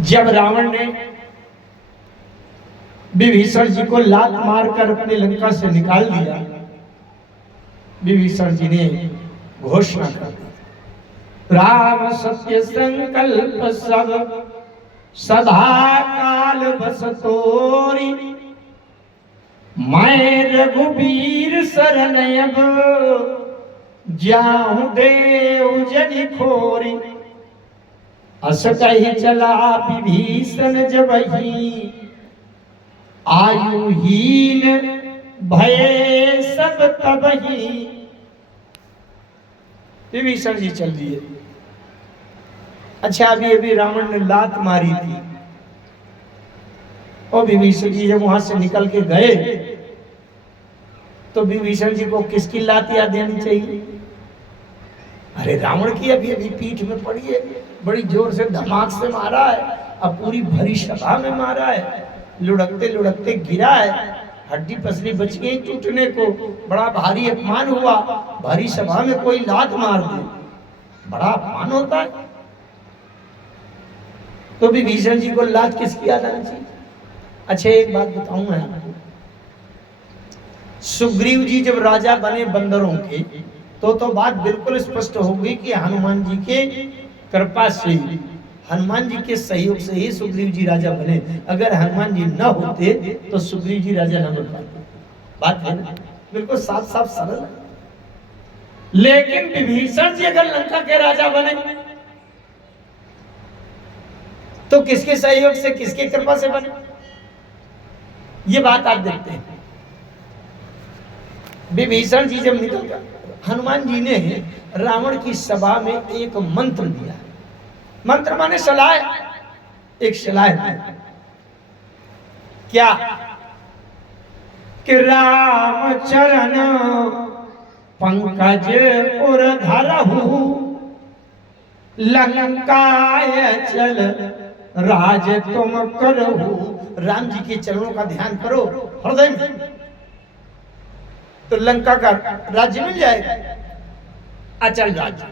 जब रावण ने विभीषण जी को लात मारकर अपने लंका से निकाल दिया, विभीषण जी ने घोषणा कर दी, राम सत्य संकल्प सब सदा काल बस तोरी, मैं रघुबीर शरण अब जाऊं देव जनि खोरी। अस कही चला विभीषण जबहि, आयुहीन भये सब तबहि। विभीषण जी चल दिए। अच्छा, अभी अभी रावण ने लात मारी थी और विभीषण जी जब वहां से निकल के गए तो विभीषण जी को किसकी लात याद देनी चाहिए? अरे रावण की अभी अभी पीठ में पड़ी है, बड़ी जोर से धमाक से मारा है, अब पूरी भरी सभा में मारा है, लुढ़कते लुढ़कते गिरा है, हड्डी पसली बच गई टूटने को, बड़ा भारी अपमान हुआ। भारी सभा में कोई लात मार दे, बड़ा अपमान होता है। तो विभीषण जी को लात किसकी याद आनी चाहिए? अच्छा, एक बात बताऊं मैं आपको, सुग्रीव जी जब राजा बने बंदरों के, तो बात बिल्कुल स्पष्ट हो गई कि हनुमान जी के कृपा से, हनुमान जी के सहयोग से ही सुग्रीव जी राजा बने। अगर हनुमान जी न होते तो सुग्रीव जी राजा न बन पाते। बात है ना, बिल्कुल साफ साफ सरल है। लेकिन विभीषण जी अगर लंका के राजा बने तो किसके सहयोग से, किसके कृपा से बने? ये बात आप देखते हैं। विभीषण जी जब निकल गए, हनुमान जी ने रावण की सभा में एक मंत्र दिया। मंत्र माने सलाह, एक सलाह दी। क्या? कि राम चरण पंकज उर धरहु, लंकाय चल राज तुम करहु। राम जी के चरणों का ध्यान करो हृदय में, तो लंका का राज्य मिल जाएगा, अचल राज्य।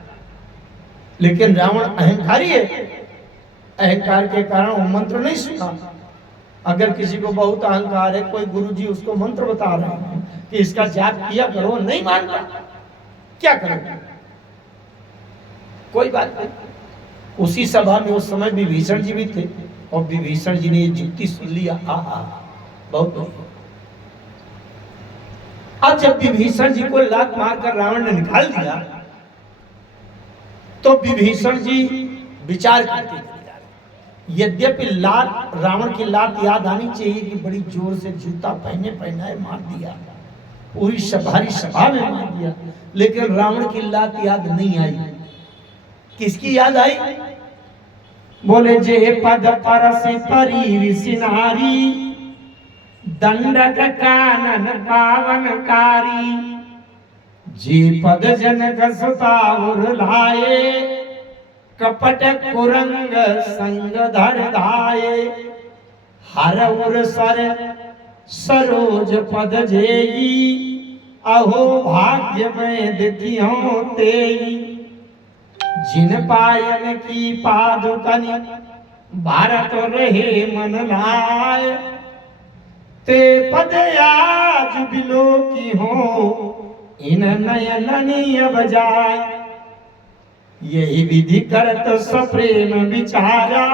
लेकिन रावण अहंकारी है, अहंकार के कारण वो मंत्र नहीं सुना। अगर किसी को बहुत अहंकार है, कोई गुरुजी उसको मंत्र बता रहे हैं कि इसका जाप किया करो, नहीं मानता, क्या करोगे? कोई बात नहीं। उसी सभा में उस समय विभीषण जी भी थे और विभीषण जी ने ये जुक्ति सुन लिया। बहुत बढ़िया। अब जब विभीषण जी को लात मारकर रावण ने निकाल दिया तो विभीषण जी विचार करते चले जा रहे। यद्यपि लात, रावण की लात याद आनी चाहिए कि बड़ी जोर से जूता पहनाए मार दिया, पूरी भारी सभा में मार दिया, लेकिन रावण की लात याद नहीं आई। किसकी याद आई? बोले जे पद परसि परी ऋषि नारी, दंडक कानन पावनकारी, जी पद जनक सुताउर लाए, कपट कुरंग संग धर धाये, हर उर सर सरोज पद जेई, अहो भाग्य में दितियों तेई, जिन पायन की पादुकनि भारत रहे मन लाए, ते पद आज बिलो की हो इन नयननी अब जाए, यही विधि करत सप्रेम विचारा,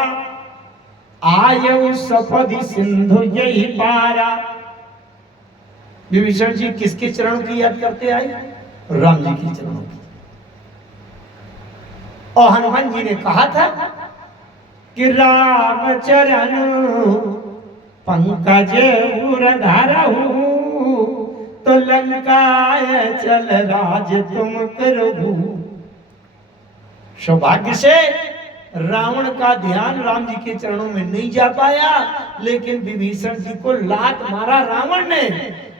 आयु सपदि सिंधु यही पारा। विभीषण जी किसके चरणों की याद करते आए? राम जी के चरणों की। और हनुमान जी ने कहा था कि राम चरण पंकज उर धरहु, तो लंकाय चल राज तुम करहु। सौभाग्य से रावण का ध्यान राम जी के चरणों में नहीं जा पाया, लेकिन विभीषण जी को लात मारा रावण ने,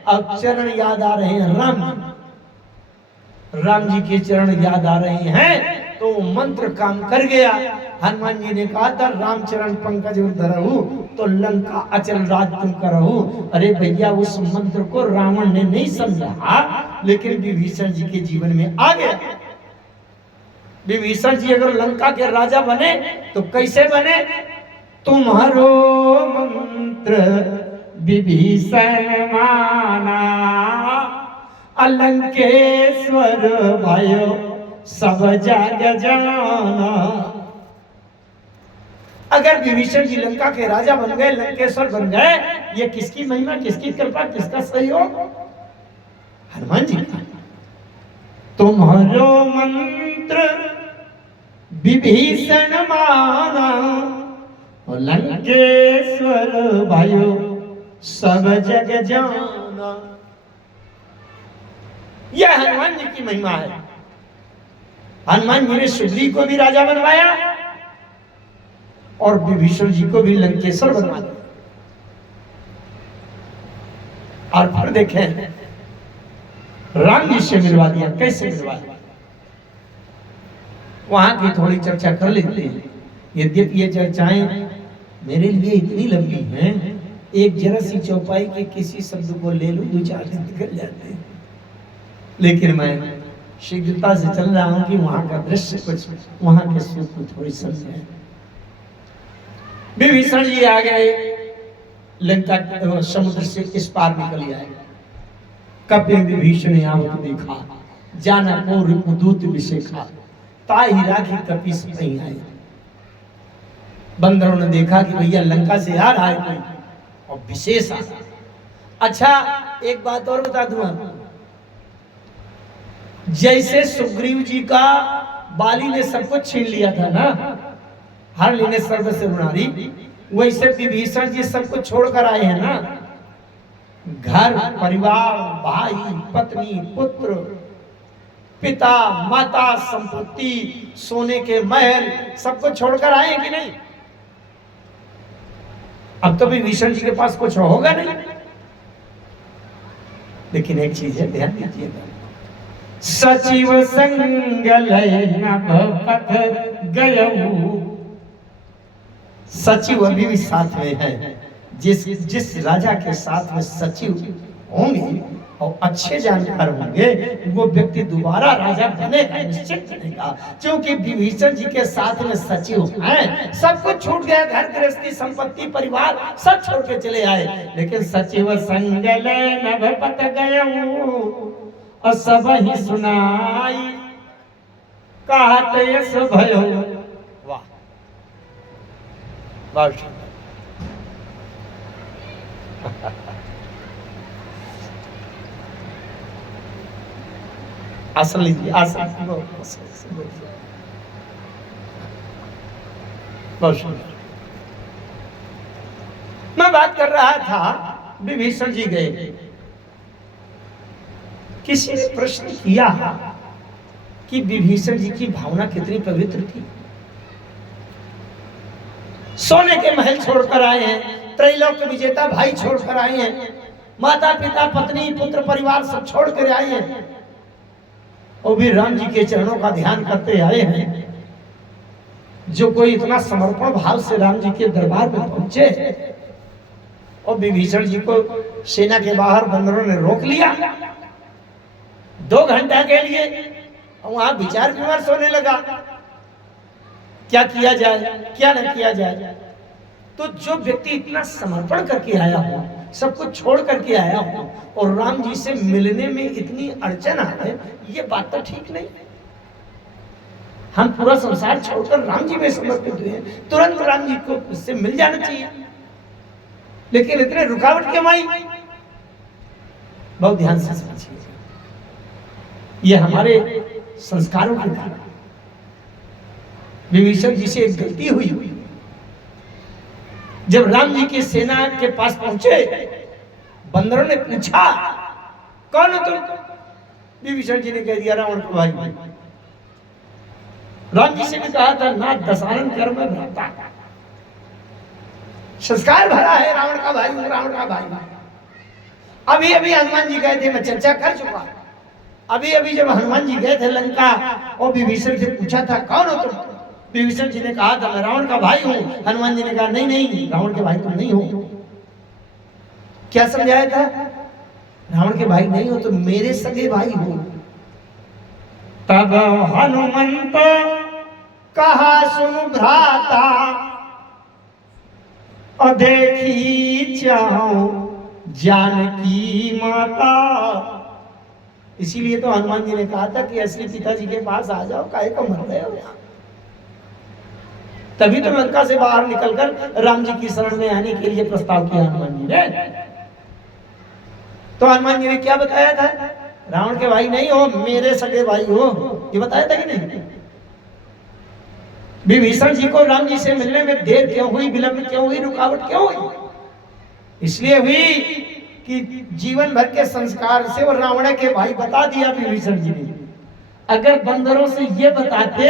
अब चरण याद आ रहे हैं राम जी के चरण याद आ रहे हैं, तो मंत्र काम कर गया। हनुमान जी ने कहा था रामचरण पंकज धरहु, तो लंका अचल राज तुम करहु। अरे भैया, उस मंत्र को रावण ने नहीं समझा, लेकिन विभीषण जी के जीवन में आ गया। विभीषण जी अगर लंका के राजा बने तो कैसे बने? तुम्हारो मंत्र विभीषण माना, अलंकेश्वर भयो सब जग जाना। अगर विभीषण जी लंका के राजा बन गए, लंकेश्वर बन गए, ये किसकी महिमा, किसकी कृपा, किसका सहयोग? हनुमान जी का। तुम्हारो मंत्र विभीषण माना, लंकेश्वर भयो सब जग जाना। यह हनुमान जी की महिमा है। हनुमान जी ने सुग्रीव को भी राजा बनवाया और विभीषण जी को भी लंकेश्वर बनवा दिया। और फिर देखें राम जी से मिलवा दिया। कैसे मिलवा दिया वहां की थोड़ी चर्चा कर लेते हैं। यद्यपि ये चर्चाएं मेरे लिए इतनी लंबी हैं, एक जरा सी चौपाई के किसी शब्द को ले लो 2-4 दिन निकल जाते हैं, लेकिन मैं शीघ्रता से चल रहा हूं कि वहां का दृश्य कुछ, वहां के सुख को थोड़ी समझे। विभीषण जी आ गए, लंका समुद्र से इस पार निकल आए। कपि विभीषण आवत देखा, जाना को रिपुदूत विशेखा, ताई राखी कपि सही आए। बंदरों ने देखा कि भैया लंका से आ रहा है कोई, और विशेष आ। अच्छा एक बात और बता दूं आपको, जैसे सुग्रीव जी का बाली ने सब कुछ छीन लिया था ना, हर लेने सर्व से मुरारी, वैसे विभीषण जी सब कुछ छोड़कर आए हैं ना। घर परिवार, भाई पत्नी पुत्र, पिता माता, संपत्ति, सोने के महल, सब कुछ छोड़कर आए हैं कि नहीं? अब तो विभीषण जी के पास कुछ होगा नहीं। लेकिन एक चीज है, ध्यान दीजिएगा, सचिव संग लय नभ पथ गयऊ। सचिव अभी भी साथ में है। जिस राजा के साथ में सचिव होंगे और अच्छे जानकार होंगे, वो व्यक्ति दोबारा राजा बनेगा, निश्चित बनेगा। क्योंकि विभीषण जी के साथ में सचिव हैं, सब कुछ छूट गया, घर गृहस्थी संपत्ति परिवार सब छोड़ के चले आए। लेकिन सचिव संग लय नभ पथ गयऊ, और सब ही सुनाई कहत यस भयो। वाह वाह, आसन लीजिए, आसन। मैं बात कर रहा था, विभीषण जी गए। किसी ने प्रश्न किया कि विभीषण जी की भावना कितनी पवित्र थी। सोने के महल छोड़कर आए हैं, त्रैलोक्य विजेता भाई छोड़कर आए हैं, माता पिता पत्नी पुत्र परिवार सब छोड़कर आए हैं, और भी राम जी के चरणों का ध्यान करते आए हैं। जो कोई इतना समर्पण भाव से राम जी के दरबार में पहुंचे, और विभीषण जी को सेना के बाहर बंदरों ने रोक लिया 2 घंटा के लिए, और वहां विचार विमर्श होने लगा, क्या किया जाए क्या न किया जाए। तो जो व्यक्ति इतना समर्पण करके आया हो, सब कुछ छोड़ करके आया हो, और राम जी से मिलने में इतनी अड़चन आए, ये बात तो ठीक नहीं। हम पूरा संसार छोड़कर राम जी में समर्पित हुए, तुरंत राम जी को उससे मिल जाना चाहिए, लेकिन इतने रुकावट क्यों आई? बहुत ध्यान से समझिए, ये हमारे संस्कारों के कारण विभीषण जी से एक गलती हुई। जब राम जी की सेना के पास पहुंचे, बंदरों ने पूछा कौन हो तुम? विभीषण जी ने कह दिया रावण का भाई। राम जी से भी कहा था ना, दशानन कर्म में भ्राता, संस्कार भरा है, रावण का भाई हूं, रावण का भाई। अभी अभी हनुमान जी गए थे, मैं चर्चा कर चुका। अभी अभी जब हनुमान जी गए थे लंका, और विभीषण से पूछा था कौन हो तुम? विभीषण जी ने कहा था मैं रावण का भाई हूं। हनुमान जी ने कहा नहीं नहीं, रावण के भाई तुम नहीं हो। क्या समझाया था? रावण के भाई नहीं हो तो मेरे सगे भाई हो। तब हनुमंत कहा सुन भ्राता, और देखी चाहो जानकी माता। इसीलिए तो हनुमान जी ने कहा था कि असली पिताजी के पास आ जाओ, काहे को मर रहे हो यहाँ। तभी तो लंका से बाहर निकलकर राम जी की शरण में आने के लिए प्रस्ताव किया हनुमान जी ने। तो हनुमान जी ने क्या बताया था? रावण के भाई नहीं हो, मेरे सगे भाई हो, ये बताया था कि नहीं? विभीषण जी को राम जी से मिलने में देर क्यों हुई, विलंब क्यों हुई, रुकावट क्यों हुई? इसलिए हुई कि जीवन भर के संस्कार से और रावण के भाई बता दिया विभीषण जी ने। अगर बंदरों से ये बताते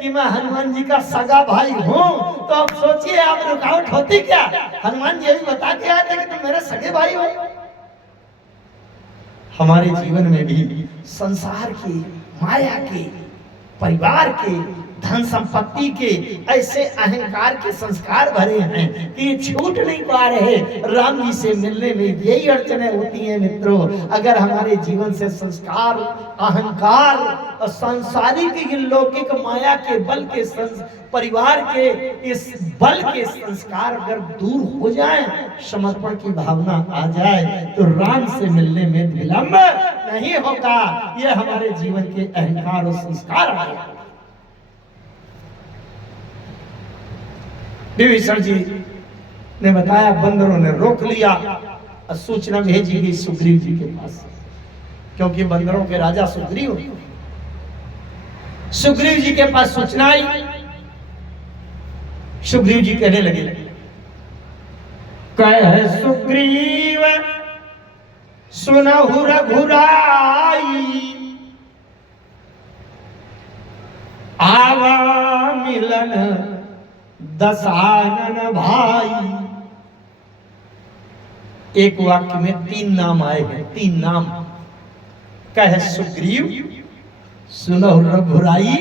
कि मैं हनुमान जी का सगा भाई हूं, तो अब सोचिए आप रुकावट होती क्या? हनुमान जी अभी बता के आए थे कि तुम मेरे सगे भाई हो। हमारे जीवन में भी संसार के, माया के, परिवार के, धन संपत्ति के ऐसे अहंकार के संस्कार भरे हैं कि छूट नहीं पा रहे। राम जी से मिलने में यही अड़चनें होती हैं मित्रों। अगर हमारे जीवन से संस्कार, अहंकार और सांसारिक लौकिक माया के बल के परिवार के इस बल के संस्कार अगर दूर हो जाए, समर्पण की भावना आ जाए, तो राम से मिलने में विलंब नहीं होगा। यह हमारे जीवन के अहंकार और संस्कार आए। विभीषण जी ने बताया, बंदरों ने रोक लिया और सूचना भेजी गई सुग्रीव जी के पास, क्योंकि बंदरों के राजा सुग्रीव। सुग्रीव जी के पास सूचना आई। सुग्रीव जी कहने लगे, कह सुग्रीव सुनहु रघुराई, आवा मिलन दसानन भाई। एक वाक्य में 3 नाम आए हैं, 3 नाम। कह सुग्रीव सुनहु रघुराई,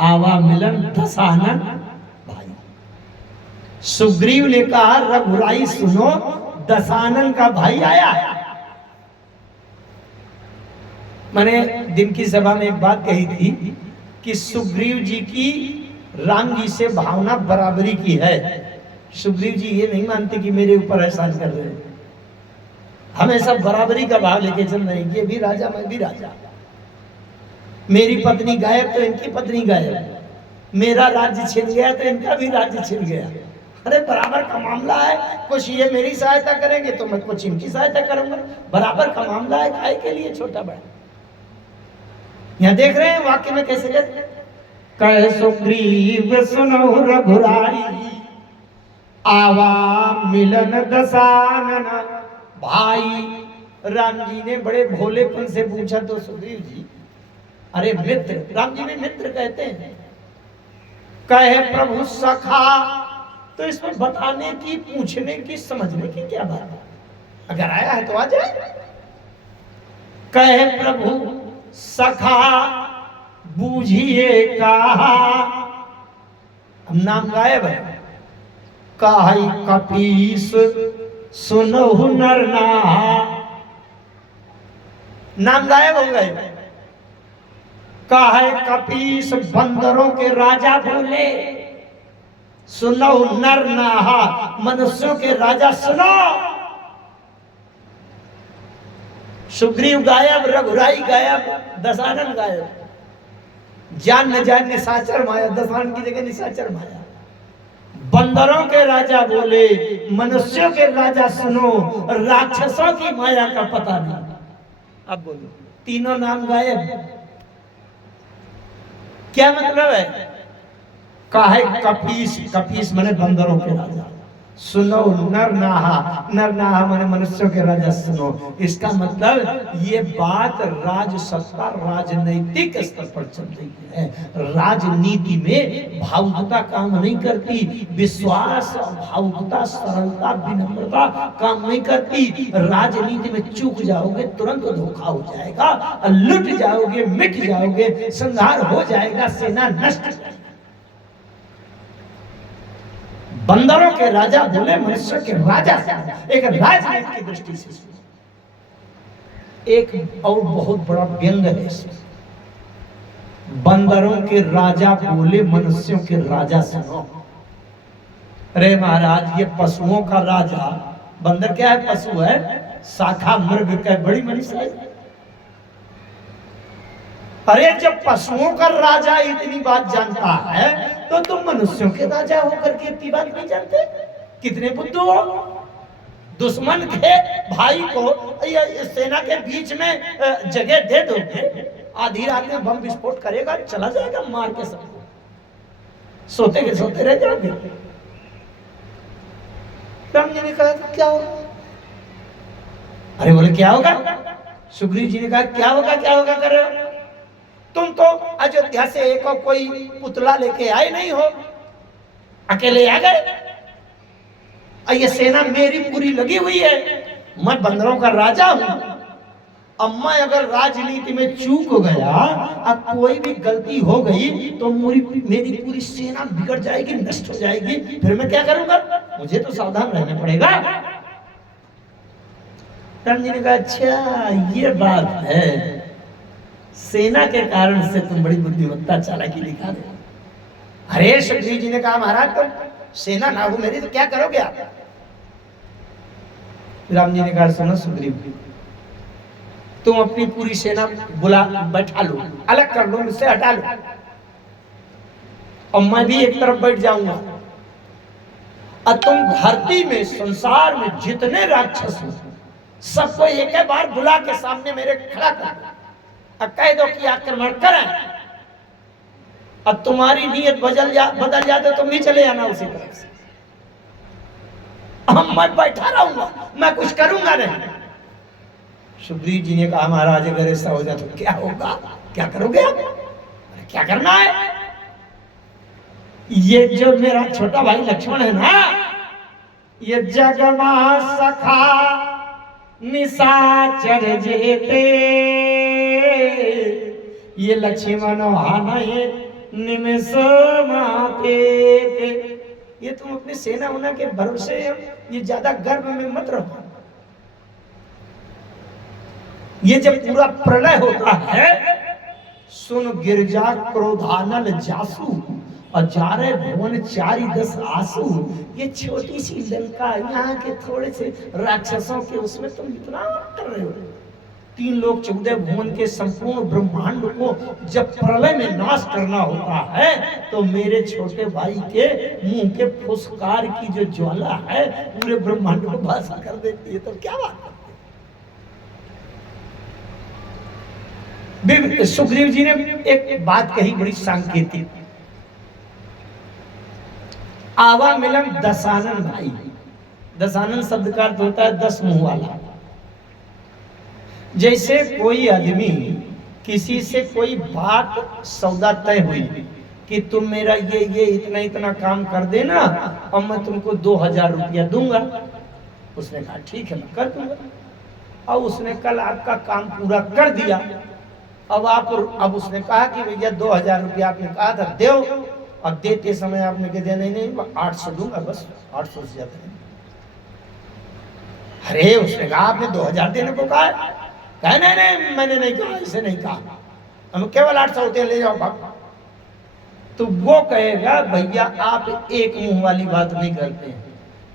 आवा मिलन दसानन भाई। सुग्रीव ने कहा रघुराई सुनो, दसानन का भाई आया है। मैंने दिन की सभा में एक बात कही थी कि सुग्रीव जी की राम जी से भावना बराबरी की है। सुग्रीव जी ये नहीं मानते कि मेरे ऊपर एहसान कर रहे हैं, हमेशा बराबरी का भाव लेके चल रहे हैं। ये भी राजा, मैं भी राजा। मेरी पत्नी गायब तो इनकी पत्नी गायब, मेरा राज्य छिन गया तो इनका भी राज्य छिन गया। अरे बराबर का मामला है, कुछ ये मेरी सहायता करेंगे तो मैं कुछ इनकी सहायता करूंगा। बराबर का मामला है, खाए के लिए छोटा बड़ा। यहाँ देख रहे हैं वाक्य में कैसे कहते, कह सुग्रीव सुनहु रघुराई, आवा मिलन दसानन भाई। राम जी ने बड़े भोलेपन से पूछा तो सुग्रीव जी, अरे मित्र, राम जी ने मित्र कहते हैं। कहे प्रभु सखा, तो इसमें बताने की, पूछने की, समझने की क्या बात है? अगर आया है तो आ जाए। कहे प्रभु सखा बूझिए कहा, नाम गायब है। काई कपीस सुनहु नरनाहा, नाम गायब हो गए। काहे कपीस बंदरों के राजा बोले, सुनो नरनाहा, मनुष्यों के राजा सुनो। सुग्रीव गायब, रघुराई गायब, दसानन गायब। जान न जान निशाचर माया, दसानन की जगह निशाचर माया। बंदरों के राजा बोले, मनुष्यों के राजा सुनो, राक्षसों की माया का पता नहीं। अब बोलो, तीनों नाम गायब। क्या मतलब है? काहे कपीस, कपीस माने बंदरों के राजा, सुनो नरनाहा, नरनाहा माने मनुष्यों के राजा सुनो। इसका मतलब ये बात राजसत्ता, राजनैतिक स्तर पर चल रही है। राजनीति में भावुकता काम नहीं करती, विश्वास, भावुकता, सरलता, विनम्रता काम नहीं करती। राजनीति में चूक जाओगे तुरंत धोखा हो जाएगा, लुट जाओगे, मिट जाओगे, संहार हो जाएगा, सेना नष्ट। बंदरों के राजा बोले, मनुष्य के राजा। एक राजनीति की दृष्टि से एक और बहुत बड़ा व्यंग है इसमें। बंदरों के राजा बोले, मनुष्यों के राजा सुनो। अरे महाराज, ये पशुओं का राजा, बंदर क्या है? पशु है, शाखा मृग का बड़ी मनुष्य है। अरे जब पशुओं का राजा इतनी बात जानता है तो तुम मनुष्यों के राजा होकर के इतनी बात नहीं जानते? कितने बुद्धू हो। दुश्मन के भाई को सेना के बीच में जगह दे दोगे, आधी रात में बम विस्फोट करेगा, चला जाएगा मार के सबको, सोते के सोते रह जाओगे। राम जी ने कहा क्या होगा? अरे बोले क्या होगा? सुग्रीव जी ने कहा क्या होगा, क्या होगा कर रहे हो तुम? तो अयोध्या से एक और कोई पुतला लेके आए नहीं हो, अकेले आ गए। ये सेना मेरी पूरी लगी हुई है, मैं बंदरों का राजा हूं। अब मैं अगर राजनीति में चूक गया, अब कोई भी गलती हो गई तो मेरी पूरी सेना बिगड़ जाएगी, नष्ट हो जाएगी, फिर मैं क्या करूंगा? मुझे तो सावधान रहना पड़ेगा। राम जी ने कहा अच्छा ये बात है, सेना के कारण से तुम बड़ी बुद्धिमत्ता चालाकी दिखा रहे। अरे सुग्रीव जी ने कहा महाराज तुम सेना ना हो मेरी तो क्या करोगे आप? राम जी ने कहा सुनो सुग्रीव, तुम अपनी पूरी सेना बुला बैठा लो, अलग कर लो, मुझसे हटा लो, और मैं भी एक तरफ बैठ जाऊंगा, और तुम धरती में संसार में जितने राक्षस हो सबको एक बार बुला के सामने मेरे खड़ा कर दो, और कह दो कि आक्रमण करें, और तुम्हारी नीयत बदल जाए तो तुम भी चले आना उसी तरफ से। अब मैं बैठा रहूंगा, मैं कुछ करूंगा नहीं। सुग्रीव जी ने कहा महाराज अगर ऐसा हो जाए तो क्या होगा? क्या करोगे आप? क्या करना है? ये जो मेरा छोटा भाई लक्ष्मण है ना, ये जगमा सखा निशाचर जेते, ये लक्ष्मण हानये निमिष माते थे। ये तुम अपनी सेना होना के भरोसे ये ज्यादा गर्व में मत रहो। ये जब पूरा प्रलय होता है, सुन गिरजा क्रोधानल जासू, और जारे भुवन चारी दस आंसू। ये छोटी सी लंका, यहाँ के थोड़े से राक्षसों के उसमें तुम इतना कर रहे हो। 3 लोग 14 भुवन के संपूर्ण ब्रह्मांड को जब प्रलय में नाश करना होता है तो मेरे छोटे भाई के मुंह के फुसकार की जो ज्वाला है पूरे ब्रह्मांड को भस्म कर देती है। तो क्या बात है? सुग्रीव जी ने एक बात कही बड़ी सांकेतिक, आवा मिलन दसानन भाई। दसानन शब्द का अर्थ होता है 10 मुंह वाला। जैसे कोई आदमी किसी से कोई बात सौदा तय हुई कि तुम मेरा ये इतना इतना काम कर देना और मैं तुमको 2000 रुपया दूंगा। उसने कहा ठीक है मैं कर दूंगा, और उसने कल आपका काम पूरा कर दिया। अब उसने कहा कि भैया 2000 रुपया आपने कहा था दो, और देते समय आपने कह दिया नहीं 800 दूंगा, बस 800 से ज्यादा नहीं। अरे उसने कहा आपने 2000 देने को कहा, कहा नहीं मैंने नहीं कहा, इसे नहीं कहा, हम केवल 800 होते ले जाओ बाप। तो वो कहेगा भैया आप एक मुंह वाली बात नहीं करते हैं,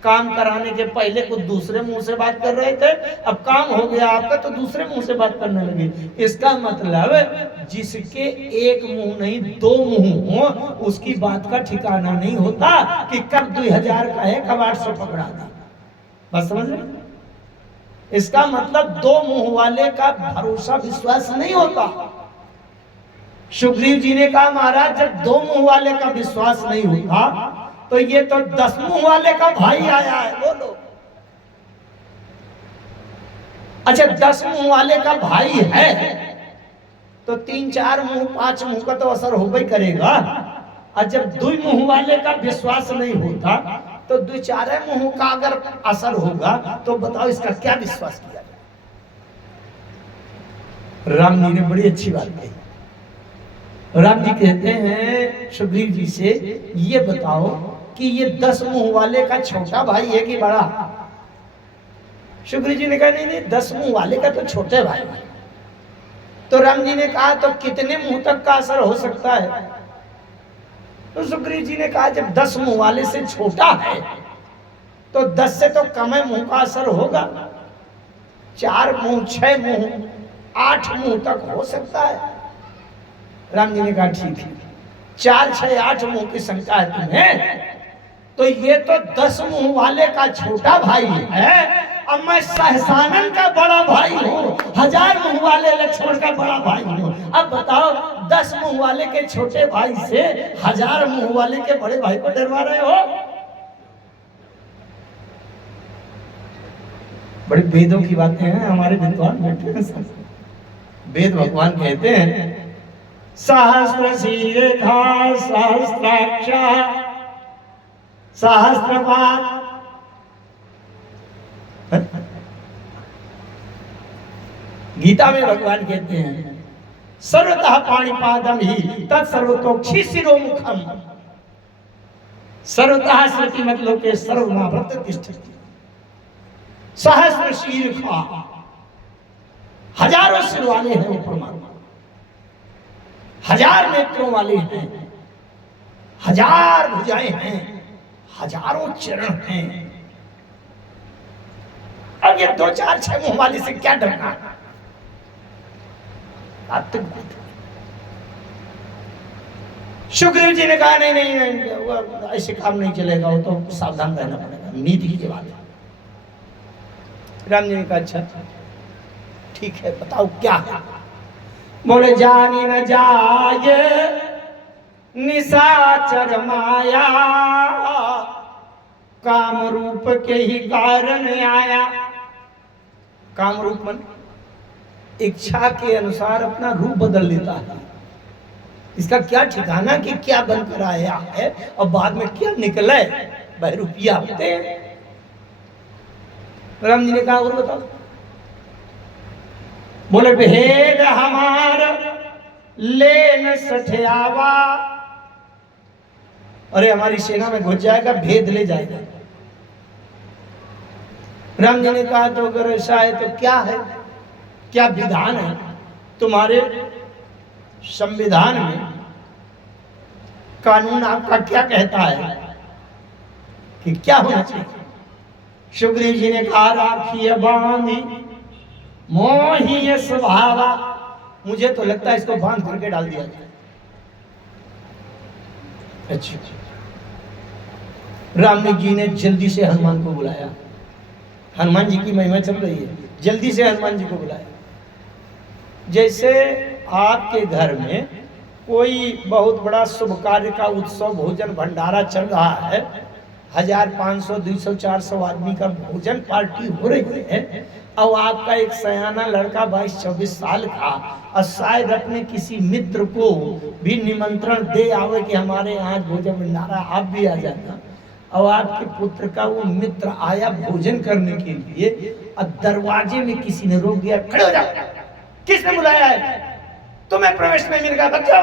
काम कराने के पहले कुछ दूसरे मुंह से बात कर रहे थे, अब काम हो गया आपका तो दूसरे मुंह से बात करने लगे। इसका मतलब जिसके एक मुंह नहीं 2 मुंह हो उसकी बात का ठिकाना नहीं होता कि कब 2000 का है कब 800 पकड़ा दी। बस समझ रहे? इसका मतलब 2 मुंह वाले का भरोसा विश्वास नहीं होता। सुग्रीव जी ने कहा महाराज जब 2 मुंह वाले का विश्वास नहीं होता तो ये तो 10 मुंह वाले का भाई आया है। बोलो अच्छा 10 मुंह वाले का भाई है तो 3-4 मुंह 5 मुंह का तो असर हो ही करेगा, और जब 2 मुंह वाले का विश्वास नहीं होता तो 2-4 मुंह का अगर असर होगा तो बताओ इसका क्या विश्वास किया जाए? राम जी ने बड़ी अच्छी बात कही। राम जी कहते हैं सुग्रीव जी से ये बताओ कि ये 10 मुंह वाले का छोटा भाई है कि बड़ा? सुग्रीव जी ने कहा नहीं 10 मुंह वाले का तो छोटे भाई। तो राम जी ने कहा तो कितने मुंह तक का असर हो सकता है? तो सुग्रीव जी ने कहा जब 10 मुंह वाले से छोटा है तो 10 से तो कम है मुंह का असर होगा। 4 मुंह, 6 मुंह, 8 मुंह तक हो सकता है। राम जी ने कहा ठीक है, 4, 6, 8 मुंह की शंका है तुम्हें, तो ये तो 10 मुंह वाले का छोटा भाई है, अब मैं सहसानन का बड़ा भाई हूँ, 1000 मुंह वाले लक्ष्मण का बड़ा भाई हूँ। अब बताओ 10 मुंह वाले के छोटे भाई से 1000 मुंह वाले के बड़े भाई को डरवा रहे हो? बड़ी वेदों की बातें हैं, हमारे विद्वान बैठे हैं। वेद भगवान कहते हैं सहस्र शीर्षा सहस्राक्षा सहस्रपाद। गीता में भगवान कहते हैं सर्वतः पाणिपादम ही तत्सर्वतोक्षी शिरोमुखम सर्वतः श्रुतिमत लोके सर्वमावृत तिष्ठति। सहस्र शीर्षा, हजारों सिर वाले हैं वो परमात्मा, 1000 नेत्रों वाले हैं, 1000 भुजाएं हैं, हजारों चरण हैं। अब ये 2, 4, 6 मुंह वाले से क्या डरना? सुग्रीव जी ने कहा नहीं नहीं, नहीं ऐसे काम नहीं चलेगा, वो तो सावधान रहना पड़ेगा, नीति की बात है। राम जी ने कहा अच्छा ठीक है, बताओ क्या है? बोले जानी न जाए निशाचर माया, काम रूप के ही कारण आया। काम रूप मन इच्छा के अनुसार अपना रूप बदल लेता है। इसका क्या ठिकाना कि क्या बनकर आया है और बाद में क्या निकले, बहरूपिया होते हैं। राम जी ने कहा और बताओ। बोले भेद हमार ले न सठियावा, अरे हमारी सेना में घुस जाएगा, भेद ले जाएगा। राम जी ने कहा तो अगर ऐसा है तो क्या है, क्या विधान है तुम्हारे संविधान में, कानून आपका क्या कहता है कि क्या होना चाहिए? सुग्रीव जी ने कहा राखिए बांधी मोही स्वभावा, मुझे तो लगता है इसको बांध करके डाल दिया जाए। अच्छा, राम जी ने जल्दी से हनुमान को बुलाया। हनुमान जी की महिमा चल रही है, जल्दी से हनुमान जी को बुलाया। जैसे आपके घर में कोई बहुत बड़ा शुभ कार्य का उत्सव, भोजन भंडारा चल रहा है, 1000, 500, 200, 400 आदमी का भोजन पार्टी हो रही है, और आपका एक सयाना लड़का 22-24 साल का और शायद अपने किसी मित्र को भी निमंत्रण दे आवे कि हमारे यहाँ भोजन भंडारा, आप भी आ जाना। और आपके पुत्र का वो मित्र आया भोजन करने के लिए और दरवाजे में किसी ने रोक दिया, खड़े हो जाओ, किसने बुलाया है? तुम्हें प्रवेश नहीं मिलेगा, बच्चों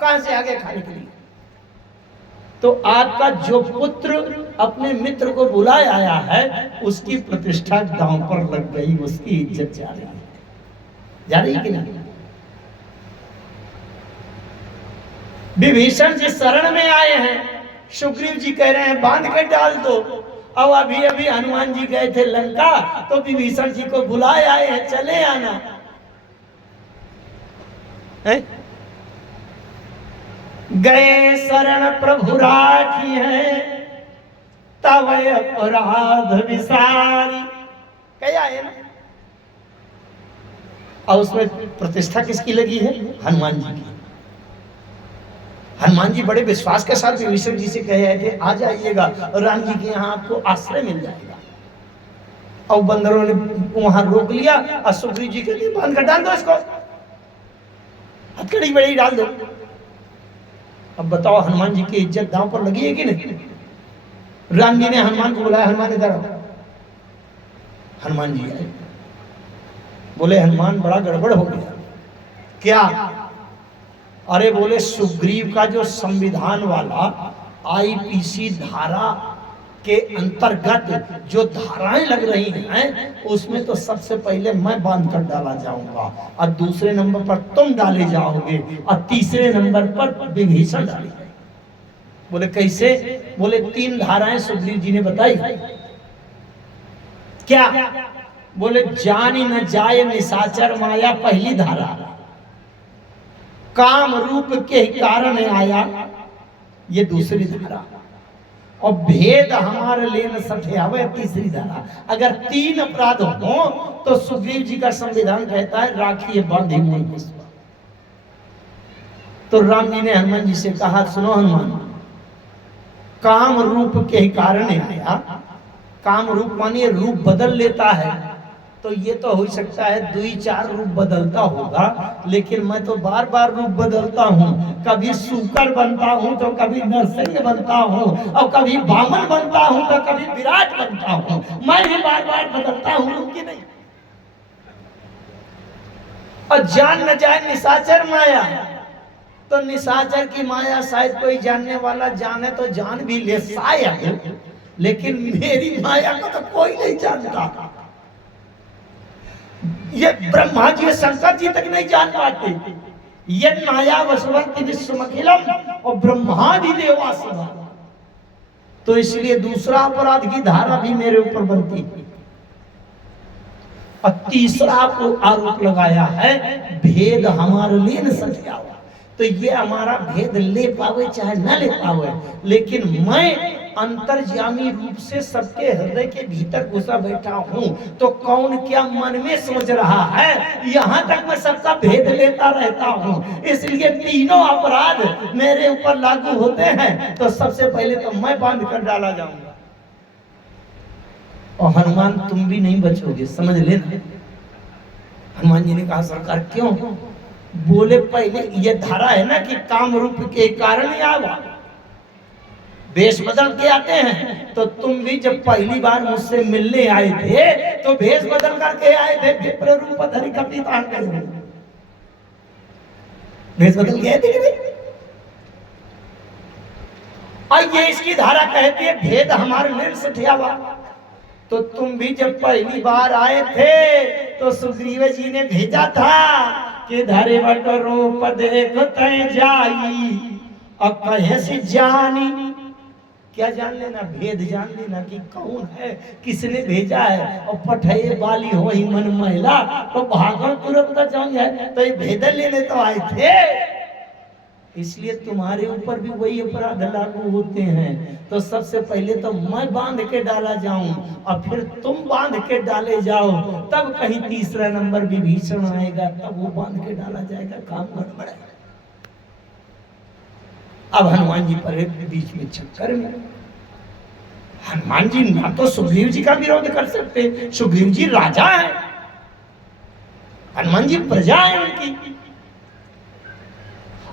कहां से आगे खाने के लिए? तो आपका जो पुत्र अपने मित्र को बुलाए आया है, उसकी प्रतिष्ठा दांव पर लग गई, उसकी इज्जत जा रही है, जा रही कि नहीं? विभीषण जी शरण में आए हैं, सुग्रीव जी कह रहे हैं बांध के डाल दो। और अभी अभी हनुमान जी गए थे लंका, तो विभीषण जी को बुलाए आए हैं, चले आना है? गए शरण प्रभु राखी है, तब अपराध विसारी, क्या है ना? और उसमें प्रतिष्ठा किसकी लगी है? हनुमान जी की। हनुमान जी बड़े विश्वास के साथ विभीषण जी से कहे हैं कि आ जाइएगा, राम जी के यहाँ आपको आश्रय मिल जाएगा। और बंदरों ने वहां रोक लिया और सुग्रीव जी कहते हैं बांध कर डाल दो इसको, हथकड़ी बड़ी डाल दो। अब बताओ हनुमान जी की इज्जत दांव पर लगी है कि नहीं? राम जी ने हनुमान को बुलाया, हनुमान इधर आओ। हनुमान जी आए, बोले हनुमान बड़ा गड़बड़ हो गया। क्या? अरे बोले सुग्रीव का जो संविधान वाला आईपीसी धारा के अंतर्गत जो धाराएं लग रही हैं, उसमें तो सबसे पहले मैं बांध कर डाला जाऊंगा, और दूसरे नंबर पर तुम डाले जाओगे, और तीसरे नंबर पर विभीषण डाले जाएंगे। बोले कैसे? बोले 3 धाराएं सुग्रीव जी ने बताई। क्या? बोले जानी न जाए निशाचर माया पहली धारा, काम रूप के कारण आया ये दूसरी धारा, और भेद हमारे लेन सठियावे तीसरी धारा। अगर 3 अपराध हो तो सुग्रीव जी का संविधान कहता है राखिए बांधे मोहि। तो राम जी ने हनुमान जी से कहा सुनो हनुमान, काम रूप के कारण आया। काम रूप मानिए रूप बदल लेता है, तो ये तो हो सकता है 2-4 रूप बदलता होगा, लेकिन मैं तो बार बार रूप बदलता हूँ। कभी सूकर बनता हूँ तो कभी नरसिंह बनता हूँ, और कभी वामन बनता हूँ तो कभी विराट बनता हूँ। मैं भी बार बार बदलता हूँ, रूप की नहीं। और जान न जाए निशाचर माया, तो निशाचर की माया शायद कोई जानने वाला जाने तो जान भी ले शायद, लेकिन मेरी माया को तो कोई नहीं जानता। ये ब्रह्मा जी शंकर जी तक नहीं जान पाते। ये माया वसवंती विश्वमखिलम और ब्रह्मादि देवासुरा। तो इसलिए दूसरा अपराध की धारा भी मेरे ऊपर बनती है। और तीसरा आरोप लगाया है भेद हमारे लिए न सटिया हुआ। तो ये हमारा भेद ले पावे चाहे न ले पावे, लेकिन मैं अंतर्यामी रूप से सबके हृदय के भीतर घुसा बैठा हूँ। तो कौन क्या मन में सोच रहा है, यहाँ तक मैं सबका भेद लेता रहता हूँ। इसलिए तीनों अपराध मेरे ऊपर लागू होते हैं, तो सबसे पहले तो मैं बांध कर डाला जाऊंगा। और हनुमान तुम भी नहीं बचोगे, समझ लेना। हनुमान जी ने कहा सरकार क्यों? बोले पहले ये धारा है ना कि काम रूप के कारण ही आवा, भेष बदल के आते हैं। तो तुम भी जब पहली बार मुझसे मिलने आए थे तो भेष बदल करके आए थे, विप्र रूप धरि कपितान कर भेष बदल के आए थे। और ये इसकी धारा कहती है भेद हमारे निर् सठियावा। तो तुम भी जब पहली बार आए थे तो सुग्रीव जी ने भेजा था कि धरे बट रूप देख तय जाई, और कहे से जानी, क्या जान लेना? भेद जान लेना कि कौन है, किसने भेजा है। और पठे बाली हो ही मन महिला, तो भागण तुरंत जाऊंगा। तो ये भेद लेने तो आए थे, इसलिए तुम्हारे ऊपर भी वही अपराध लागू होते हैं। तो सबसे पहले तो मैं बांध के डाला जाऊं, और फिर तुम बांध के डाले जाओ, तब कहीं तीसरा नंबर विभीषण आएगा, तब वो बांध के डाला जाएगा, काम गड़बड़ है। अब हनुमान जी पर बीच में चक्कर में, हनुमान जी ना तो सुग्रीव जी का विरोध कर सकते, सुग्रीव जी राजा है, हनुमान जी प्रजा है उनकी,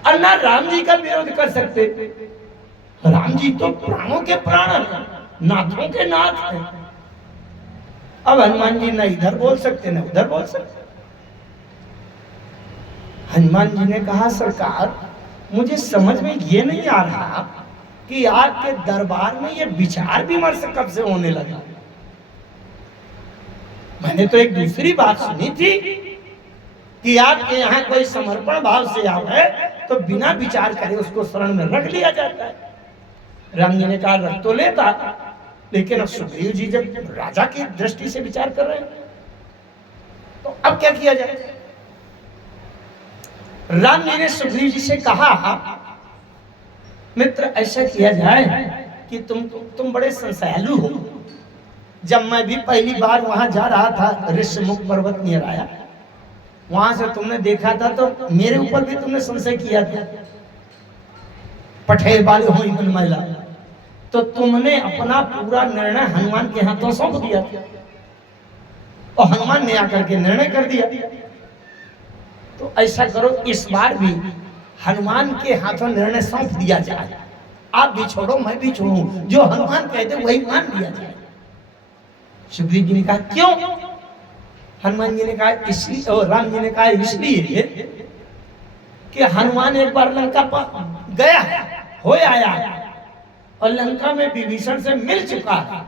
और ना राम जी का विरोध कर सकते। राम जी तो प्राणों के प्राण हैं, नाथों के नाथ हैं। अब हनुमान जी ना इधर बोल सकते ना उधर बोल सकते। हनुमान जी ने कहा सरकार मुझे समझ में ये नहीं आ रहा कि आपके दरबार में ये विचार विमर्श कब से होने लगा। मैंने तो एक दूसरी बात सुनी थी कि आपके यहाँ कोई समर्पण भाव से आवे तो बिना विचार करे उसको शरण में रख लिया जाता है। राम जी ने कहा रख तो लेता, लेकिन अब सुग्रीव जी जब राजा की दृष्टि से विचार कर रहे हैं तो अब क्या किया जाए। राम जी ने सुग्रीव जी से कहा मित्र ऐसा किया जाए कि तुम बड़े संशयालु हो। जब मैं भी पहली बार वहां जा रहा था, ऋषमुख पर्वत नियर आया, वहां से तुमने देखा था तो मेरे ऊपर भी तुमने संशय किया था, पठे वाले हो मन महिला। तो तुमने अपना पूरा निर्णय हनुमान के हाथों सौंप दिया और हनुमान ने आकर के निर्णय कर दिया। तो ऐसा करो इस बार भी हनुमान के हाथों निर्णय सौंप दिया जाए, आप भी छोड़ो मैं भी छोड़ूं, जो हनुमान कहते वही मान लिया जाए। सुग्रीव जी ने कहा क्यों? हनुमान जी ने कहा इसलिए, और राम जी ने कहा इसलिए कि हनुमान एक बार लंका पर गया हो आया और लंका में विभीषण से मिल चुका है।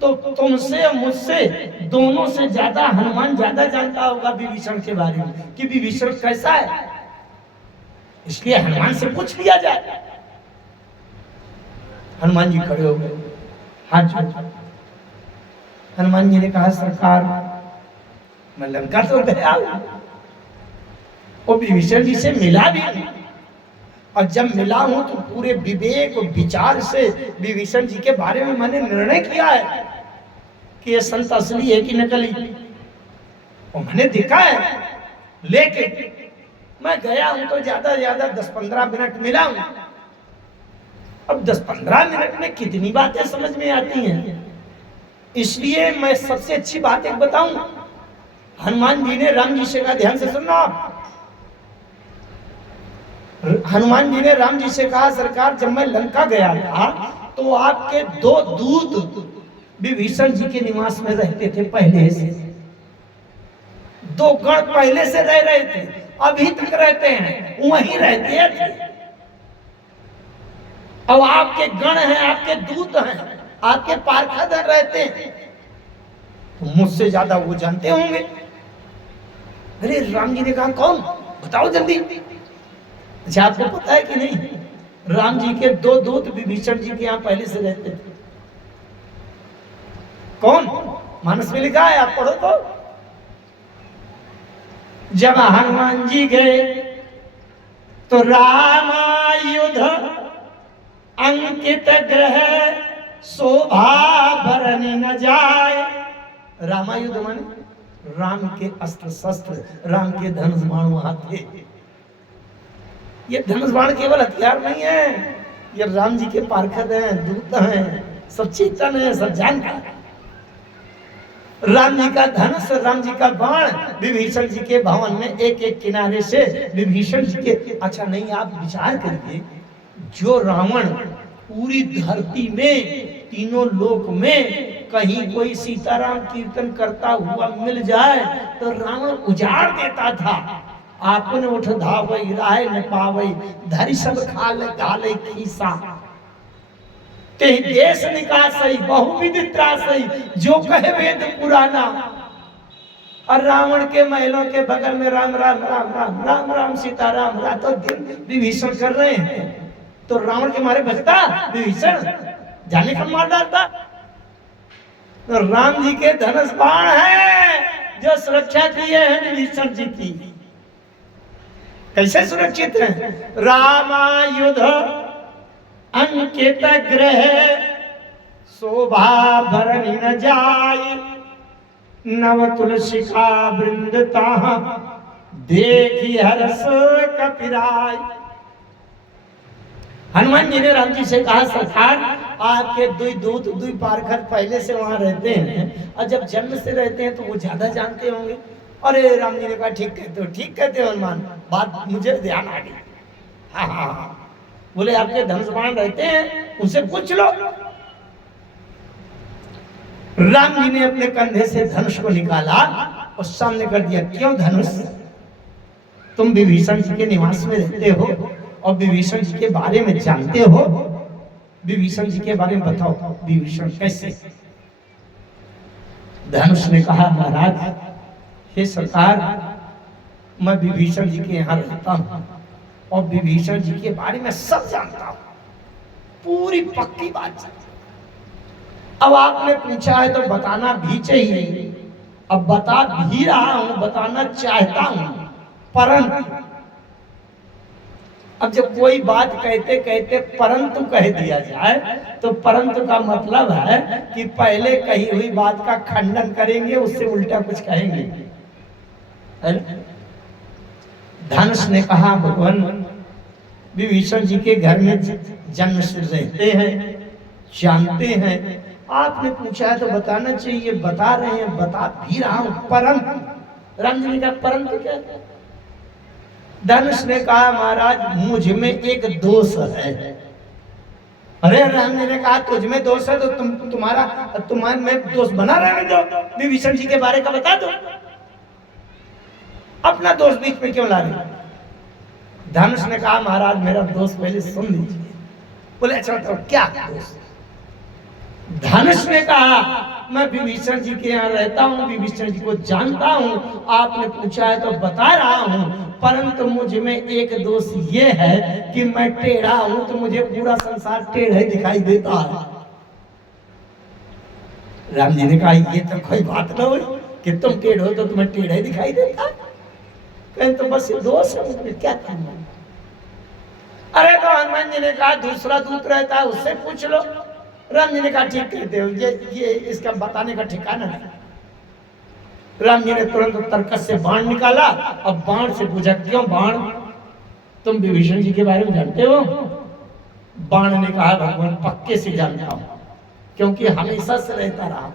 तो तुमसे और मुझसे दोनों से ज्यादा हनुमान ज्यादा जानता होगा विभीषण के बारे में कि विभीषण कैसा है, इसलिए हनुमान से पूछ लिया जाए। हनुमान जी खड़े हो गए, हाथ जोड़। हनुमान जी ने कहा सरकार मैं लंका तो गया और विभीषण जी से मिला भी नहीं, और जब मिला हूं तो पूरे विवेक और विचार से विभीषण जी के बारे में मैंने निर्णय किया है कि ये संत असली है कि नकली, और मैंने देखा है। लेकिन मैं गया हूं तो ज्यादा से ज्यादा 10-15 मिनट मिला हूं। अब 10-15 मिनट में कितनी बातें समझ में आती हैं, इसलिए मैं सबसे अच्छी बात एक बताऊं। हनुमान जी ने राम जी से कहा, ध्यान से सुनना आप। हनुमान जी ने राम जी से कहा सरकार जब मैं लंका गया था तो आपके 2 दूत विभीषण जी के निवास में रहते थे, पहले से 2 गण पहले से रह रहे थे, अभी तक रहते हैं, वहीं रहते थे। अब आपके गण हैं, आपके दूत हैं, आपके पार्षद रहते हैं, तो मुझसे ज्यादा वो जानते होंगे। अरे राम जी ने कहा कौन, बताओ जल्दी। अच्छा आपको पता है कि नहीं, राम जी के 2 दूत विभीषण जी के यहाँ पहले से रहते थे। कौन, मानस में लिखा है, आप पढ़ो तो। जब हनुमान जी गए तो रामायुध अंकित ग्रह शोभा बरनी न जाए। रामायुध माने राम के अस्त्र शस्त्र, राम के धनुष बाण वहां थे। ये धनुष बाण केवल हथियार नहीं है, ये राम जी के पार्षद हैं, दूत हैं, सब चेतन है, सब जानता है। राम जी का धनुष, राम जी का बाण विभीषण जी के भवन में एक एक किनारे से विभीषण जी के। अच्छा नहीं, आप विचार करिए, जो रावण पूरी धरती में तीनों लोक में कहीं कोई सीताराम कीर्तन करता हुआ मिल जाए तो रावण उजाड़ देता था। आपने उठ धावई राय न पावई, धरि सब खाल गाले खीसा, ते देश निकासई बहुविध त्रासई, जो कहे वेद पुराना। और रावण के महलों के बगल में राम राम राम राम राम राम सीताराम रातों दिन विभीषण कर रहे हैं, तो रावण के मारे बचता विभीषण, जाने का मार डालता। तो राम जी के धनुष बाण है जो सुरक्षा किए हैं विभीषण जी की। कैसे सुरक्षित है? रामायुध अंकित ग्रह शोभा भरनी न जाय, नव तुलसिका वृंदता देखी हर्ष कपिराय। हनुमान जी ने राम जी से कहा सरकार आपके 2 दूत 2 पार्षद पहले से वहां रहते हैं, और जब जन्म से रहते हैं तो वो ज्यादा जानते होंगे। अरे राम जी ने कहा ठीक कहते हो, ठीक कहते हो हनुमान, बात मुझे ध्यान आ गई। हाँ हाँ हाँ, बोले आपके धनुष बाण रहते हैं, उनसे पूछ लो। राम जी ने अपने कंधे से धनुष को निकाला और सामने कर दिया। क्यों धनुष? तुम विभीषण जी के निवास में रहते हो और विभीषण जी के बारे में जानते हो, विभीषण जी के बारे में बताओ, विभीषण कैसे? धनुष ने कहा महाराज हे सरकार, मैं विभीषण जी के यहाँ रहता हूँ और विभीषण जी के बारे में सब जानता हूँ, पूरी पक्की बात। अब आपने पूछा है तो बताना भी चाहिए, अब बता भी रहा हूं, बताना चाहता हूं, परंतु अब जब कोई बात कहते कहते परंतु कह दिया जाए तो परंतु का मतलब है कि पहले कही हुई बात का खंडन करेंगे, उससे उल्टा कुछ कहेंगे। धनुष ने कहा भगवान विभीषण जी के घर में जन्म से रहते हैं, जानते हैं, आपने पूछा है तो बताना चाहिए, बता रहे हैं, बता भी रहा हूं, परंतु राम जी ने कहा परंतु क्या? धनुष ने कहा महाराज मुझ में एक दोष है। अरे राम जी ने कहा तुझ में दोष है तो तुम्हारे में दोष बना रहने दो, विभीषण जी के बारे का बता दो, अपना दोष बीच में क्यों ला रहे? धनुष ने कहा महाराज मेरा दोष पहले सुन लीजिए। बोले अच्छा बताओ क्या दोष? धनुष ने कहा मैं विभीषण जी के यहाँ रहता हूँ, विभीषण जी को जानता हूँ, आपने पूछा है तो बता रहा हूँ, परंतु मुझ में एक दोष ये है कि मैं टेढ़ा हूं, तो मुझे पूरा संसार टेढ़ा दिखाई देता है। राम जी ने कहा ये तो कोई बात ना हुई कि तुम टेढ़ हो तो तुम्हें टेढ़ा ही दिखाई देता। कहें तो बस ये दोष है, मुझे क्या करना। अरे तो हनुमान जी ने कहा दूसरा दूत रहता है उससे पूछ लो। राम जी ने कहा ठीक कहते हो, ये इसका बताने का ठिकाना नहीं। राम जी ने तुरंत तरकस से बाण निकाला। अब बाण से पूछा क्यों बाण, तुम विभीषण जी के बारे में जानते हो? बाण ने कहा भगवान पक्के से जानता हूं, क्योंकि हमेशा से रहता रहा।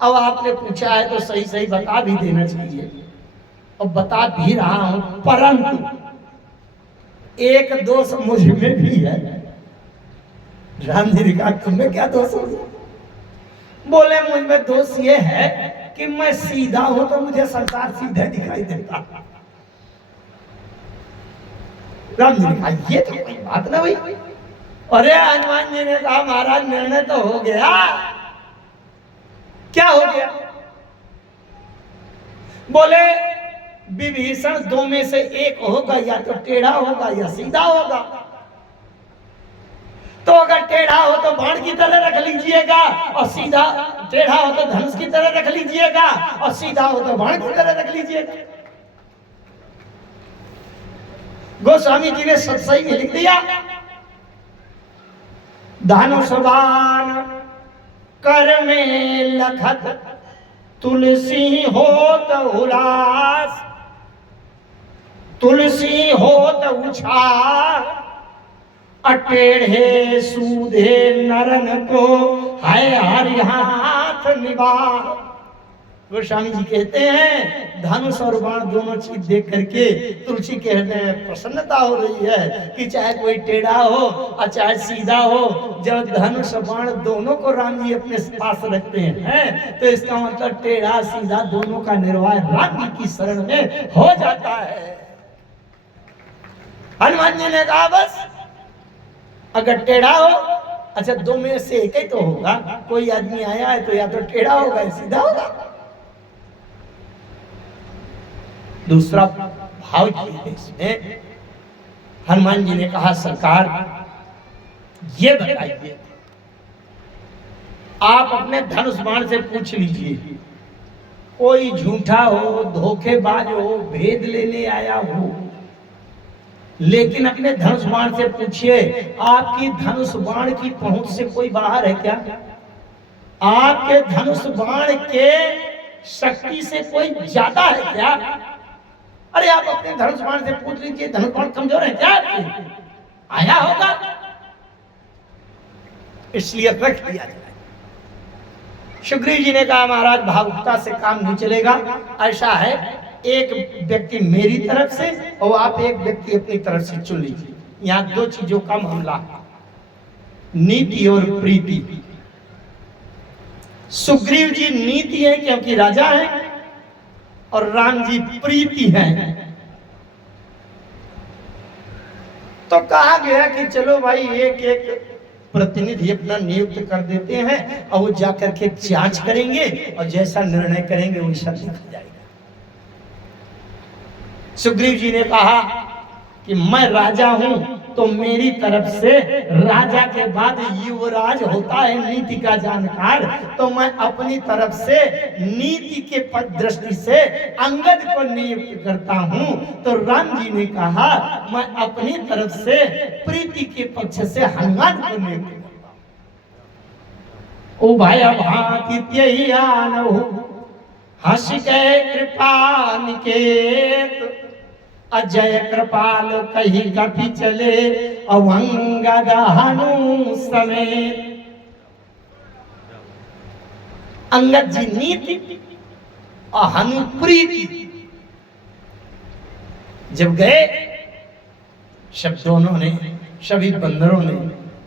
अब आपने पूछा है तो सही सही बता भी देना चाहिए, और बता भी रहा हूं, परंतु एक दोष मुझ में भी है। राम जी ने कहा तुम्हें क्या दोष हो? बोले मुझ में दोष ये है कि मैं सीधा हूं तो मुझे संसार सीधे दिखाई देता। राम जी ने कहा ये तो कोई बात ना हुई। अरे हनुमान जी ने कहा महाराज निर्णय तो हो गया। क्या हो गया? बोले विभीषण दो में से एक होगा, या तो टेढ़ा होगा या सीधा होगा। तो अगर टेढ़ा हो तो बाण की तरह रख लीजिएगा, और सीधा टेढ़ा हो तो धनुष की तरह रख लीजिएगा, और सीधा हो तो बाण की तरह रख लीजिएगा। गोस्वामी जी ने सत्सई में लिख दिया धनुष बाण कर में लखत तुलसी होत उलास, तुलसी होत उछाल, अटेढ़े सूधे नरन को है हरि हाथ निवार। गोस्वामी जी कहते हैं धनुष और बाण दोनों चीज देख करके तुलसी के हृदय में प्रसन्नता हो रही है कि चाहे कोई टेढ़ा हो और चाहे सीधा हो, जब धनुष बाण दोनों को राम जी अपने पास रखते हैं तो इसका मतलब टेढ़ा सीधा दोनों का निर्वाह राम जी की शरण में हो जाता है। हनुमान जी ने कहा बस अगर टेढ़ा हो, अच्छा दो में से एक ही तो होगा, कोई आदमी आया है तो या तो टेढ़ा होगा या सीधा होगा। दूसरा भाव की इसमें हनुमान जी ने कहा सरकार ये बताइए, आप अपने धनुष बाण से पूछ लीजिए, कोई झूठा हो, धोखेबाज हो, भेद लेने आया हो, लेकिन अपने धनुष बाण से पूछिए आपकी धनुष बाण की पहुंच से कोई बाहर है क्या? आपके धनुष बाण के शक्ति से कोई ज्यादा है क्या? अरे आप अपने धनुष बाण से पूछ लीजिए, धनुष बाण कमजोर है क्या? आया होगा, इसलिए रख दिया जाए। सुग्रीव जी ने कहा महाराज भावुकता से काम नहीं चलेगा, ऐसा है एक व्यक्ति मेरी तरफ से और आप एक व्यक्ति अपनी तरफ से चुन लीजिए। यहाँ दो चीजों का मामला, नीति और प्रीति। सुग्रीव जी नीति है क्योंकि राजा है, और राम जी प्रीति हैं। तो कहा गया कि चलो भाई एक एक प्रतिनिधि अपना नियुक्त कर देते हैं और वो जाकर के जांच करेंगे और जैसा निर्णय करेंगे वैसा देखा जाएगा। सुग्रीव जी ने कहा कि मैं राजा हूं तो मेरी तरफ से राजा के बाद युवराज होता है नीति का जानकार, तो मैं अपनी तरफ से नीति के दृष्टि से अंगद को नियुक्त करता हूं। तो राम जी ने कहा मैं अपनी तरफ से प्रीति के पक्ष से हनुमान को नियुक्त करता हूं। उभय भातित्ययानहु हंस के कृपा निकेत, अजय कृपाल कही कपि चले अवंगद हनु समेत। अंगद जी नीति और हनु प्रीति। जब गए सब दोनों ने, सभी बंदरों ने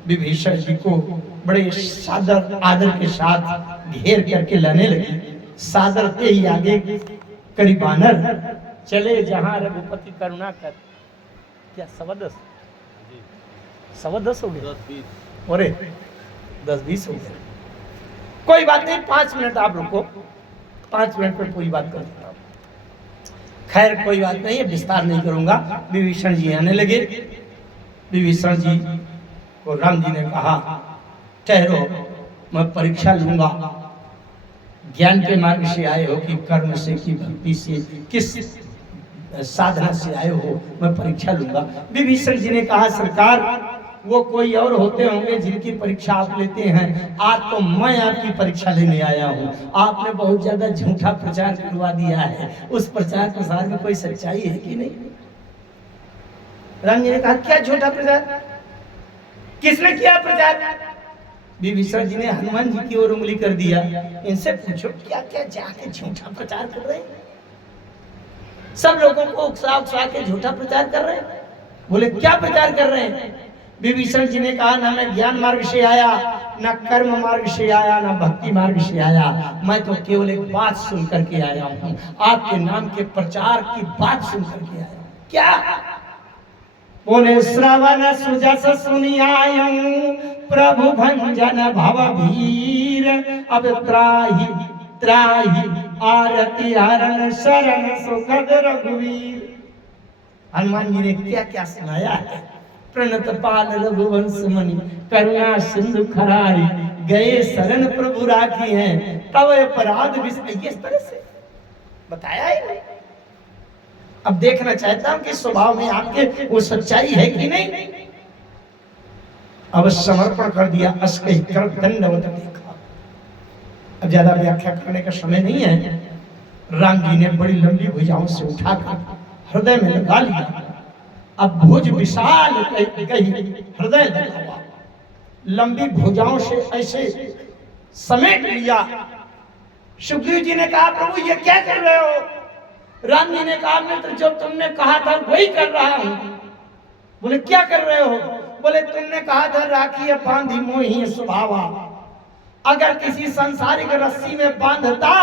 विभीषण जी को बड़े सादर आदर के साथ घेर करके लाने लगे। सादरते ही आगे करीब बानर चले जहां रघुपति करुणा कर। क्या 10:15 10:15 हो गए? अरे 10-20 हो गए। कोई बात नहीं, 5 मिनट आप रुको, 5 मिनट में पूरी बात कर देता हूं। खैर कोई बात नहीं है, विस्तार नहीं करूंगा। विभीषण जी आने लगे। विभीषण जी को राम जी ने कहा ठहरो, मैं परीक्षा लूंगा। ज्ञान के मार्ग से आए हो कि कर्म से, कि भक्ति से, किस साधना से आए हो, मैं परीक्षा लूंगा। विभीषण जी ने कहा सरकार वो कोई और होते होंगे जिनकी परीक्षा आप लेते हैं, आज तो मैं आपकी परीक्षा लेने आया हूँ। आपने बहुत ज्यादा झूठा प्रचार करवा दिया है, उस प्रचार प्रसार में कोई सच्चाई है कि नहीं? राम जी ने कहा क्या झूठा प्रचार, किसने किया प्रचार? विभीषण जी ने हनुमान जी की ओर उंगली कर दिया। इनसे पूछो क्या क्या जाके झूठा प्रचार कर रहे हैं, सब लोगों को उकसा उकसा के झूठा प्रचार कर रहे हैं। बोले क्या प्रचार कर रहे हैं? विभीषण जी ने कहा ना मैं ज्ञान मार्ग से आया, ना कर्म मार्ग से आया, ना भक्ति मार्ग से आया, मैं तो केवल एक बात सुन करके आया हूँ, आपके नाम के प्रचार की बात सुन करके आया हूँ। क्या? बोले श्रवण सुजस सुनि आयं प्रभु भंजन भव भीर, अब त्राहि त्राहि आरती हरण शरण सुखद रघुवीर। हनुमान जी ने क्या क्या सुनाया है। प्रणत पाल रघुवंश मणि करुणा सिंधु खरारी, गए शरण प्रभु राखी हैं तब अपराध विषय, इस तरह से बताया ही नहीं। अब देखना चाहता हूं कि स्वभाव में आपके वो सच्चाई है कि नहीं। अब समर्पण कर दिया, अस्कहि कर दंडवत देखा। अब ज्यादा व्याख्या करने का समय नहीं है। राम जी ने बड़ी लंबी भुजाओं से उठाकर हृदय में लगा लिया। अब भुज विशाल गई, हृदय लगा, लंबी भुजाओं से ऐसे समेट लिया। सुग्रीव जी ने कहा प्रभु ये क्या कर रहे हो? राम जी ने कहा मित्र जो तुमने कहा था वही कर रहा हूं। बोले क्या कर रहे हो? बोले तुमने कहा था राखी बांधी मोही स्वभावा, अगर किसी संसारिक रस्सी में बांधता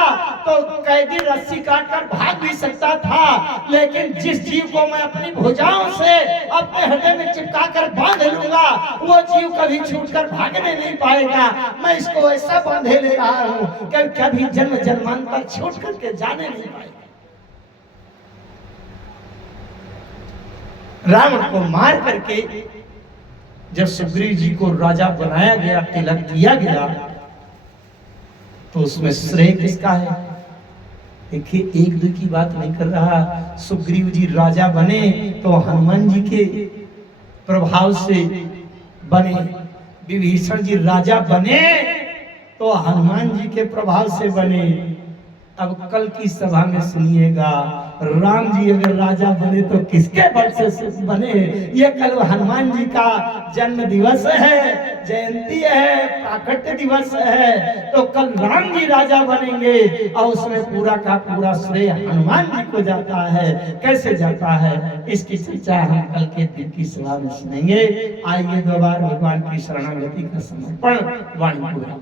तो कैदी रस्सी काटकर भाग भी सकता था, लेकिन जिस जीव को मैं अपनी भुजाओं से अपने हृदय में चिपका कर बांध लूंगा वो जीव कभी छूटकर भागने नहीं पाएगा। मैं इसको ऐसा बांधे ले रहा हूं कि कभी जन्म जन्मांतर छूट करके जाने नहीं पाएगा। रावण को मार करके जब सुग्रीव जी को राजा बनाया गया, तिलक दिया गया, तो उसमें श्रेय किसका है? देखिए एक दो की बात नहीं कर रहा। सुग्रीव जी राजा बने तो हनुमान जी के प्रभाव से बने, विभीषण जी राजा बने तो हनुमान जी के प्रभाव से बने। अब कल की सभा में सुनिएगा, राम जी अगर राजा बने तो किसके बल से बने? ये कल हनुमान जी का जन्म दिवस है, जयंती है, प्राकट्य दिवस है, तो कल राम जी राजा बनेंगे और उसमें पूरा का पूरा श्रेय हनुमान जी को जाता है। कैसे जाता है इसकी चर्चा हम कल के दिन की सभा में सुनेंगे। आइए दोबारा भगवान की शरणागति का समर्पण वाणी पूरा।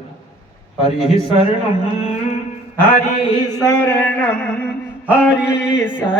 हरि शरणम हरि शरणम हरि शरण।